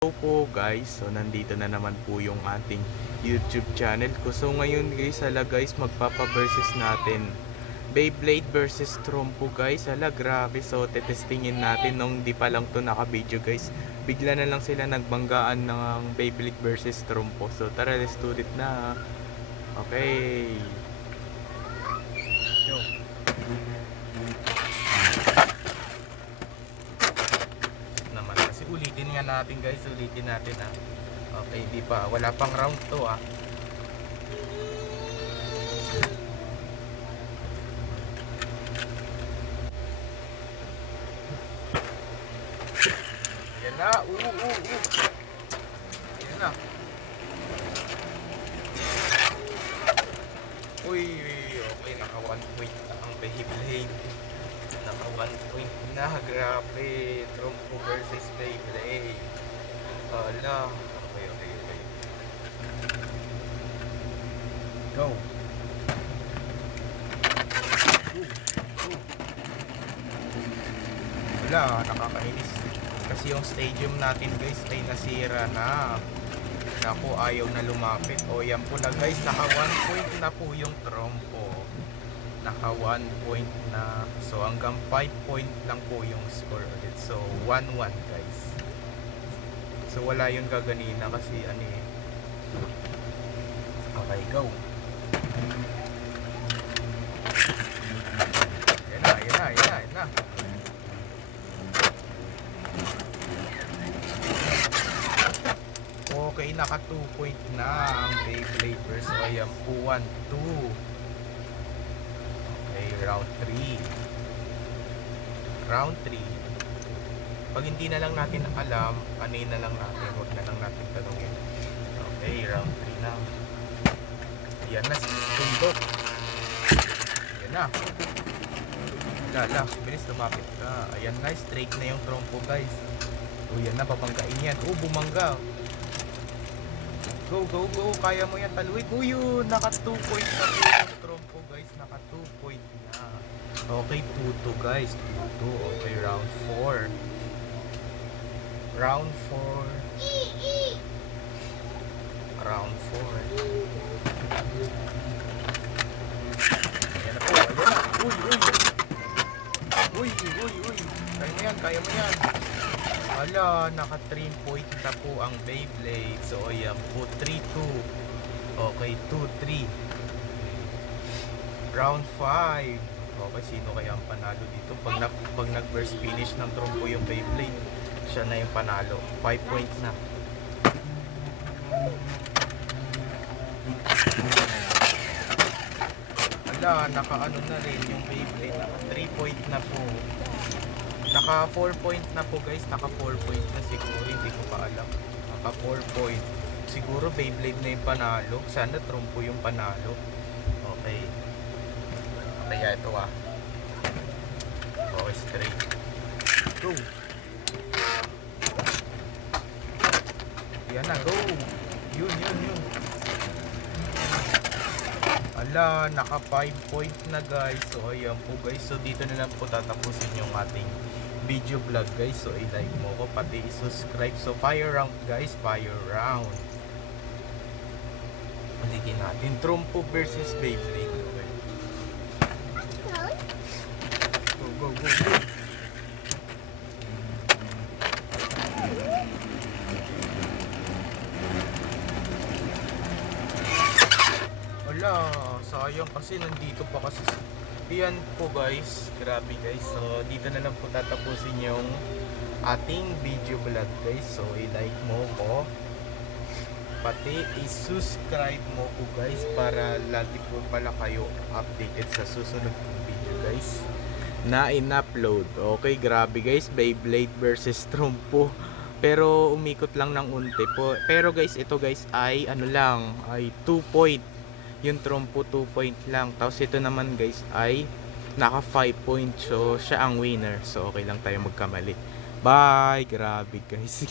Hello po guys, so nandito na naman po yung ating YouTube channel ko. So ngayon guys, guys, magpapa-versus natin Beyblade versus Trumpo guys. Grabe, so tetestingin natin nung di pa lang to naka-video guys. Bigla na lang sila nagbanggaan ng Beyblade versus Trumpo. So tara, let's do it na. Okay. Yo. Naman kasi ulitin nga natin guys, ulitin natin ha. Okay, di pa, wala pang round to ha. Yan na, yan na. Uy, okay, naka 1 point na ang Beyblade. Naka 1 point na, grabe. Trumpo versus Beyblade. Ala, okay. Go. Wala, nakakainis. Kasi yung stadium natin guys ay nasira na. Naku, ayaw na lumapit. O yan po na guys, naka 1 point na po yung Trumpo. Naka 1 point na. So hanggang 5 point lang po yung score ulit. So 1-1 guys. So wala yung gaganina kasi ano eh. Okay, go. Yan na. Okay, naka 2 point na ang Beyblade versus ayan po 1-2. Okay, round 3. Pag hindi na lang natin alam, anin na lang natin, huwag na lang natin tanungin. Okay, round 3 na. Yan na, tundok. Yan na. Lala, bilis lumapit ka. Ayan na, straight na yung Trumpo guys. O yan na, babanggain yan. O, bumangga. Go, kaya mo yan, taluin. O yun, naka 2 point na po yung Trumpo guys. Naka 2 point na. Okay, 2-2 guys. 2-2. Okay, round 4. Round 4. Ayan na po, ayan na. Uy. Kaya mo yan. Wala, naka 3 point na po ang Beyblade. So ayan po, 3-2. Okay, 2-3. Round 5. Okay, sino kaya ang panalo dito? Pag nag-burst finish ng Trumpo yung Beyblade, siya na yung panalo. 5 points na. Wala, naka-ano na rin yung Beyblade. Naka 3 point na po. Naka 4 point na po guys. Naka 4 point na siguro. Hindi ko pa alam. Naka 4 point. Siguro Beyblade na yung panalo. Sana Trumpo yung panalo. Okay. Kaya ito Okay, straight. Go. Yan na, go. Yun. Ala, naka 5 point na guys. So ayan po guys. So dito na lang po tatapusin yung ating video vlog guys. So i-like mo ko, pati i-subscribe. So fire round guys, fire round. Maligin natin Trumpo versus Beyblade. Go. Wala, sayang kasi nandito pa kasi. Yan po guys, grabe guys. So dito na lang po tatapusin yung ating video vlog guys. So i-like mo ko, pati i-subscribe mo ko guys, para lagi po pala kayo updated sa susunod kong video guys na in-upload. Okay, grabe guys, Beyblade versus Trumpo. Pero umikot lang ng unti po. Pero guys, ito guys ay ano lang, ay 2 point. Yung Trumpo 2 point lang. Tapos ito naman guys ay naka 5 point. So siya ang winner. So okay lang tayo magkamali. Bye, grabe guys.